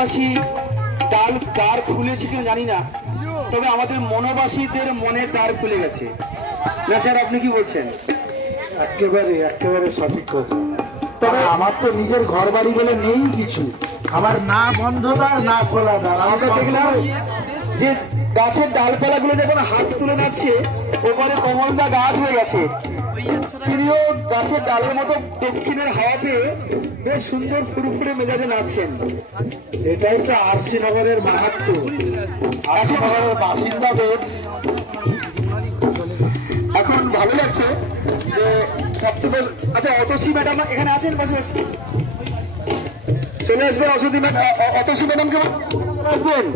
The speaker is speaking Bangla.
মনোবাসী তাল দ্বার খুলেছে কিনা জানি না, তবে আমাদের মনোবাসীদের মনে দ্বার খুলে গেছে না স্যার, আপনি কি বলছেন? একেবারে একেবারে সঠিক কথা। তবে আমার তো নিজের ঘর বাড়ি বলে নেই কিছু, আমার না বন্ধদার না খোলাদার। আমরা দেখলাম যে গাছের ডালপালাগুলো যখন হাত তুলে নাচ্ছে, ওপরে কমলদা গাছ হয়ে গেছে, তিনিও গাছের ডালের মতো দক্ষিণের হাওয়া পেয়ে বেশ সুন্দর ফুরফুরে মেজাজে নাচছেন। এটাই তো আরসি নগরের মাহাত্ম। আরসি নগরের বাসিন্দাদের এখন ভালো লাগছে যে সবচেয়ে আচ্ছা অতসী ম্যাডাম এখানে আছেন পাশে চলে আসবেন, অতসী ম্যাডামকে আসবেন।